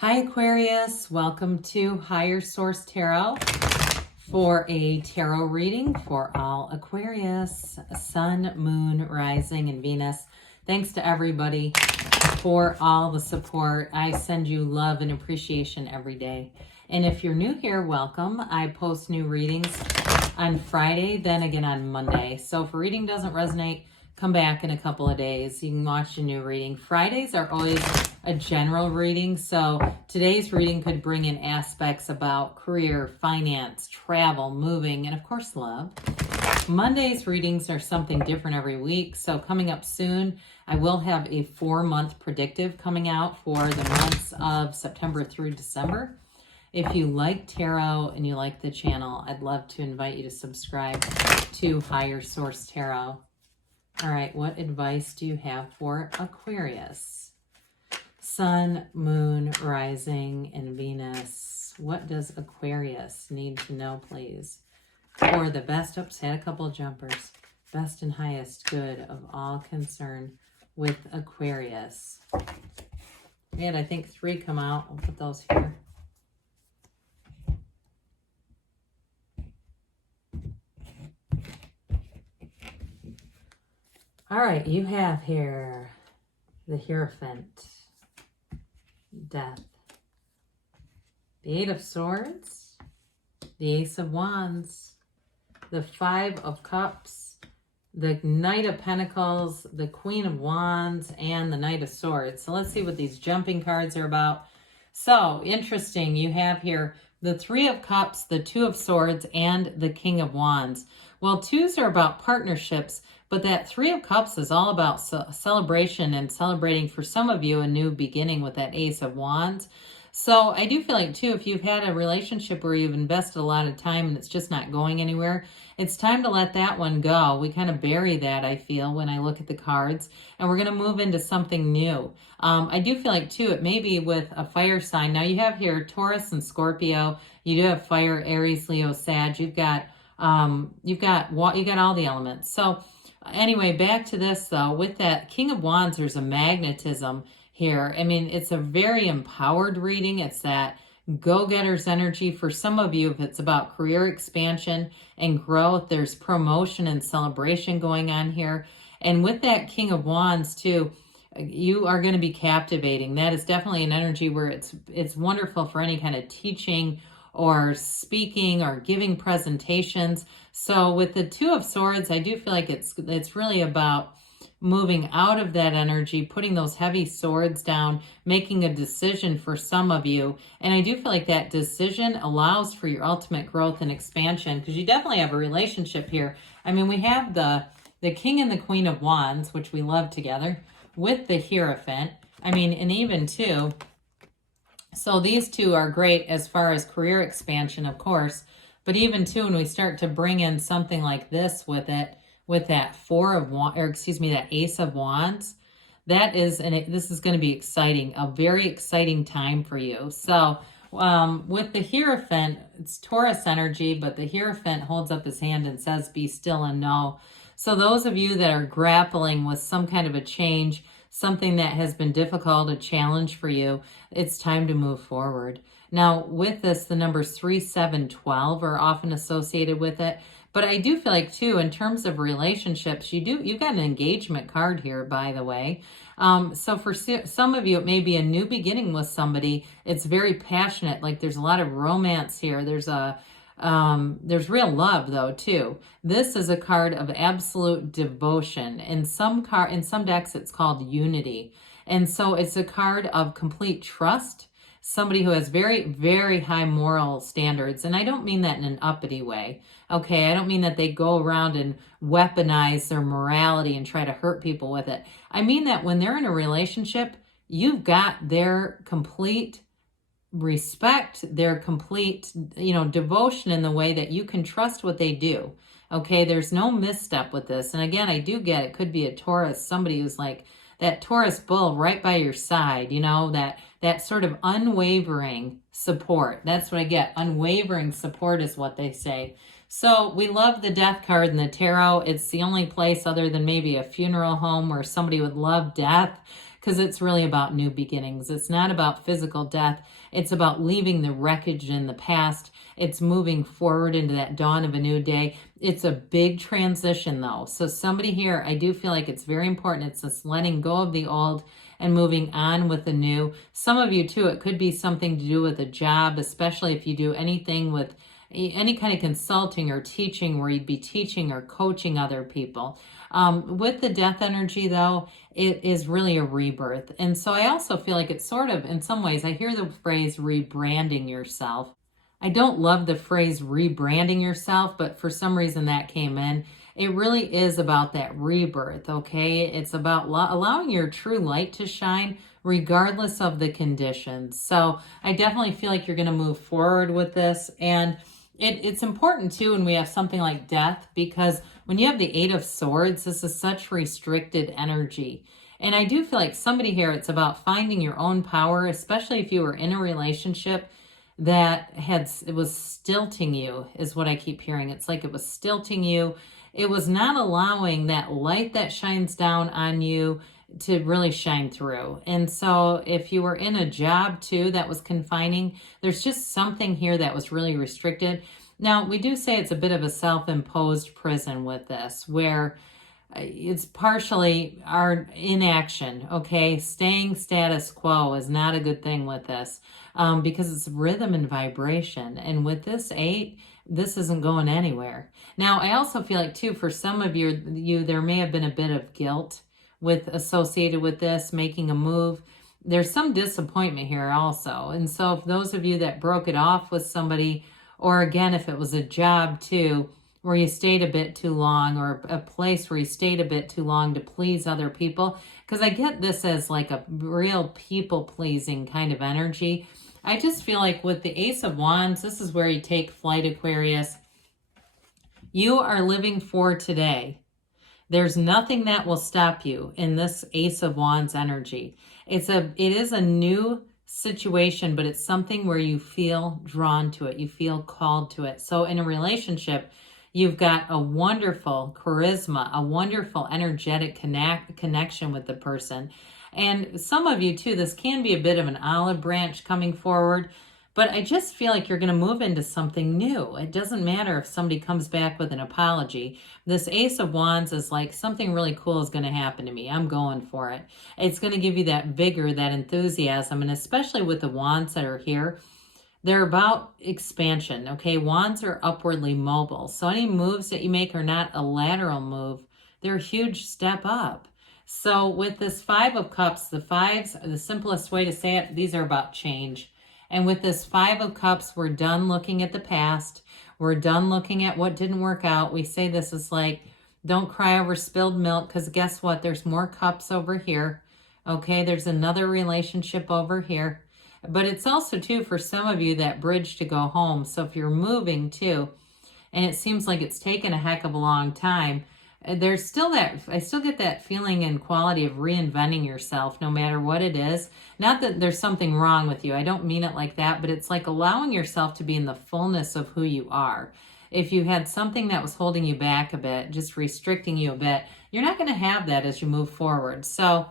Hi Aquarius, welcome to Higher Source Tarot for a tarot reading for all Aquarius, Sun, Moon, Rising, and Venus. Thanks to everybody for all the support. I send you love and appreciation every day. And if you're new here, welcome. I post new readings on Friday, then again on Monday. So if a reading doesn't resonate, come back in a couple of days. You can watch a new reading. Fridays are always a general reading, so today's reading could bring in aspects about career, finance, travel, moving, and of course love. Monday's readings are something different every week, so coming up soon, I will have a 4-month predictive coming out for the months of September through December. If you like tarot and you like the channel, I'd love to invite you to subscribe to Higher Source Tarot. All right, what advice do you have for Aquarius? Sun, Moon, Rising, and Venus. What does Aquarius need to know, please? For the best, oops, had a couple of jumpers. Best and highest good of all concern with Aquarius. We had, I think, 3 come out. I'll put those here. All right, you have here the Hierophant, Death, the 8 of Swords, the Ace of Wands, the 5 of Cups, the Knight of Pentacles, the Queen of Wands, and the Knight of Swords. So let's see what these jumping cards are about. So interesting, you have here the 3 of Cups, the 2 of Swords, and the King of Wands. Well, 2s are about partnerships, but that 3 of Cups is all about celebration and celebrating for some of you a new beginning with that Ace of Wands. So I do feel like, too, if you've had a relationship where you've invested a lot of time and it's just not going anywhere, it's time to let that one go. We kind of bury that, I feel, when I look at the cards, and we're going to move into something new. I do feel like, too, it may be with a fire sign. Now, you have here Taurus and Scorpio. You do have fire, Aries, Leo, Sag. You've got all the elements. So anyway, back to this, though. With that King of Wands, there's a magnetism here. I mean, it's a very empowered reading. It's that go-getter's energy. For some of you, if it's about career expansion and growth, there's promotion and celebration going on here. And with that King of Wands, too, you are going to be captivating. That is definitely an energy where it's wonderful for any kind of teaching or speaking or giving presentations. So with the 2 of Swords, I do feel like it's really about moving out of that energy, putting those heavy swords down, making a decision for some of you. And I do feel like that decision allows for your ultimate growth and expansion, because you definitely have a relationship here. I mean, we have the King and the Queen of Wands, which we love together, with the Hierophant. I mean, and even too, so these 2 are great as far as career expansion, of course, but even too, when we start to bring in something like this with it, with that that Ace of Wands, this is going to be exciting, a very exciting time for you. So with the Hierophant, it's Taurus energy, but the Hierophant holds up his hand and says, be still and know. So those of you that are grappling with some kind of a change, something that has been difficult, a challenge for you, it's time to move forward. Now, with this, the numbers 3, 7, 12 are often associated with it. But I do feel like, too, in terms of relationships, you've got an engagement card here, by the way. So for some of you, it may be a new beginning with somebody. It's very passionate. Like there's a lot of romance here. There's real love, though, too. This is a card of absolute devotion. In some decks, it's called unity. And so it's a card of complete trust. Somebody who has very, very high moral standards. And I don't mean that in an uppity way. Okay, I don't mean that they go around and weaponize their morality and try to hurt people with it. I mean that when they're in a relationship, you've got their complete respect, their complete, devotion in the way that you can trust what they do. Okay, there's no misstep with this. And again, I do get it could be a Taurus, somebody who's like that Taurus bull right by your side, that sort of unwavering support. That's what I get. Unwavering support is what they say. So we love the Death card in the tarot. It's the only place other than maybe a funeral home where somebody would love death, because it's really about new beginnings. It's not about physical death. It's about leaving the wreckage in the past. It's moving forward into that dawn of a new day. It's a big transition though. So somebody here, I do feel like it's very important. It's this letting go of the old and moving on with the new. Some of you too, it could be something to do with a job, especially if you do anything with any kind of consulting or teaching where you'd be teaching or coaching other people. With the death energy though, it is really a rebirth. And so I also feel like it's sort of, in some ways, I hear the phrase rebranding yourself. I don't love the phrase rebranding yourself, but for some reason that came in. It really is about that rebirth, okay? It's about allowing your true light to shine regardless of the conditions. So I definitely feel like you're going to move forward with this. And it's important too when we have something like death, because when you have the Eight of Swords, this is such restricted energy. And I do feel like somebody here, it's about finding your own power, especially if you were in a relationship that it was stilting you, is what I keep hearing. It's like it was stilting you. It was not allowing that light that shines down on you to really shine through. And so if you were in a job too that was confining, there's just something here that was really restricted. Now, we do say it's a bit of a self-imposed prison with this, where it's partially our inaction, okay? Staying status quo is not a good thing with this, because it's rhythm and vibration. And with this 8, this isn't going anywhere. Now, I also feel like too, for some of you, there may have been a bit of guilt associated with this, making a move. There's some disappointment here also. And so if those of you that broke it off with somebody, or again, if it was a job too, where you stayed a bit too long, or a place where you stayed a bit too long to please other people, because I get this as like a real people-pleasing kind of energy. I just feel like with the Ace of Wands, this is where you take flight, Aquarius. You are living for today. There's nothing that will stop you in this Ace of Wands energy. It is a new situation, but it's something where you feel drawn to it. You feel called to it. So in a relationship, you've got a wonderful charisma, a wonderful energetic connection with the person. And some of you too, this can be a bit of an olive branch coming forward, but I just feel like you're going to move into something new. It doesn't matter if somebody comes back with an apology. This Ace of Wands is like, something really cool is going to happen to me. I'm going for it. It's going to give you that vigor, that enthusiasm, and especially with the wands that are here, they're about expansion, okay? Wands are upwardly mobile. So any moves that you make are not a lateral move. They're a huge step up. So with this 5 of Cups, the fives, the simplest way to say it, these are about change. And with this 5 of Cups, we're done looking at the past. We're done looking at what didn't work out. We say this is like, don't cry over spilled milk, because guess what? There's more cups over here. Okay, there's another relationship over here. But it's also, too, for some of you, that bridge to go home. So if you're moving, too, and it seems like it's taken a heck of a long time, there's still that, I still get that feeling and quality of reinventing yourself no matter what it is. Not that there's something wrong with you. I don't mean it like that, but it's like allowing yourself to be in the fullness of who you are. If you had something that was holding you back a bit, just restricting you a bit, you're not going to have that as you move forward. So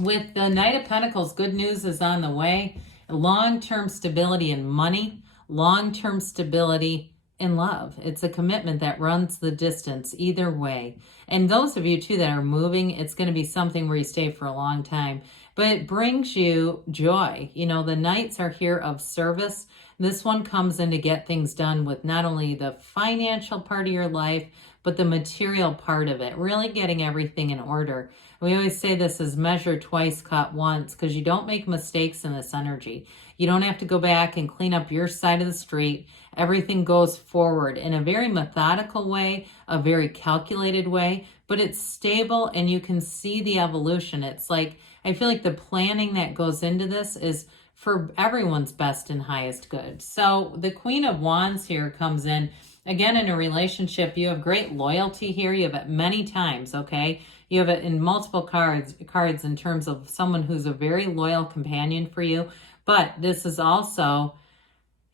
with the Knight of Pentacles, good news is on the way. Long-term stability in money, long-term stability in love. It's a commitment that runs the distance either way. And those of you too that are moving, it's going to be something where you stay for a long time, but it brings you joy. You know, the Knights are here of service. This one comes in to get things done with not only the financial part of your life, but the material part of it, really getting everything in order. We always say this is measure twice, cut once, because you don't make mistakes in this energy. You don't have to go back and clean up your side of the street. Everything goes forward in a very methodical way, a very calculated way, but it's stable and you can see the evolution. It's like, I feel like the planning that goes into this is for everyone's best and highest good. So the Queen of Wands here comes in. Again, in a relationship, you have great loyalty here. You have it many times, okay? You have it in multiple cards in terms of someone who's a very loyal companion for you. But this is also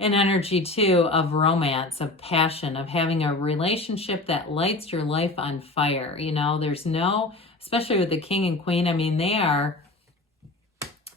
an energy too of romance, of passion, of having a relationship that lights your life on fire. You know, there's no, especially with the king and queen, I mean, they are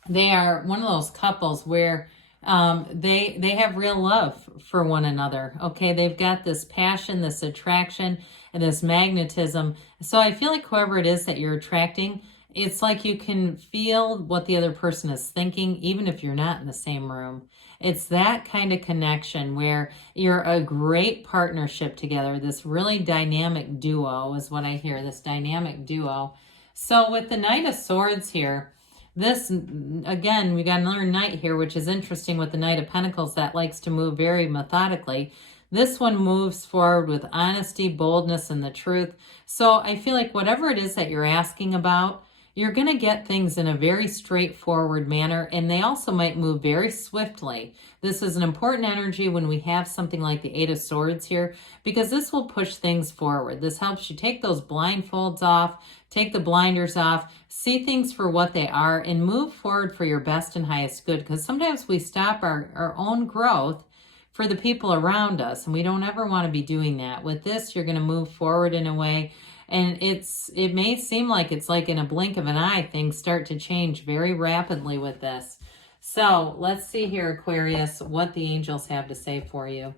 one of those couples where they have real love for one another. Okay, they've got this passion, this attraction, and this magnetism. So I feel like whoever it is that you're attracting, it's like you can feel what the other person is thinking, even if you're not in the same room. It's that kind of connection where you're a great partnership together. This really dynamic duo is what I hear, this dynamic duo. So with the Knight of Swords here, this, again, we got another knight here, which is interesting with the Knight of Pentacles that likes to move very methodically. This one moves forward with honesty, boldness, and the truth. So I feel like whatever it is that you're asking about, you're going to get things in a very straightforward manner, and they also might move very swiftly. This is an important energy when we have something like the Eight of Swords here, because this will push things forward. This helps you take those blindfolds off, take the blinders off, see things for what they are, and move forward for your best and highest good, because sometimes we stop our own growth for the people around us, and we don't ever want to be doing that. With this, you're going to move forward in a way, and it may seem like it's like in a blink of an eye, things start to change very rapidly with this. So let's see here, Aquarius, what the angels have to say for you.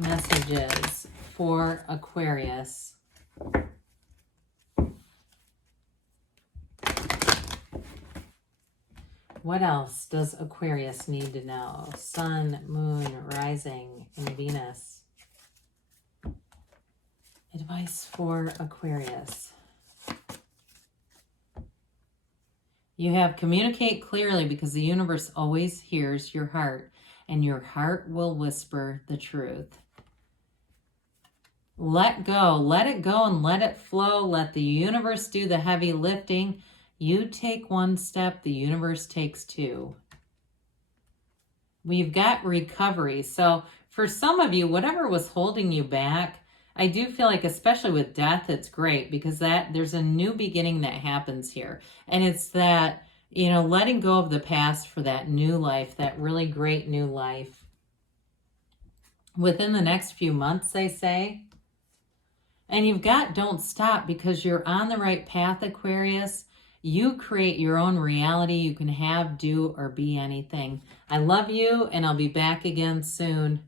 Messages for Aquarius. What else does Aquarius need to know? Sun, moon, rising, and Venus. Advice for Aquarius. You have communicate clearly, because the universe always hears your heart, and your heart will whisper the truth. Let go. Let it go and let it flow. Let the universe do the heavy lifting. You take one step, the universe takes two. We've got recovery. So for some of you, whatever was holding you back, I do feel like, especially with death, it's great, because there's a new beginning that happens here. And it's that, you know, letting go of the past for that new life, that really great new life. Within the next few months, they say. And you've got don't stop, because you're on the right path, Aquarius. You create your own reality. You can have, do, or be anything. I love you, and I'll be back again soon.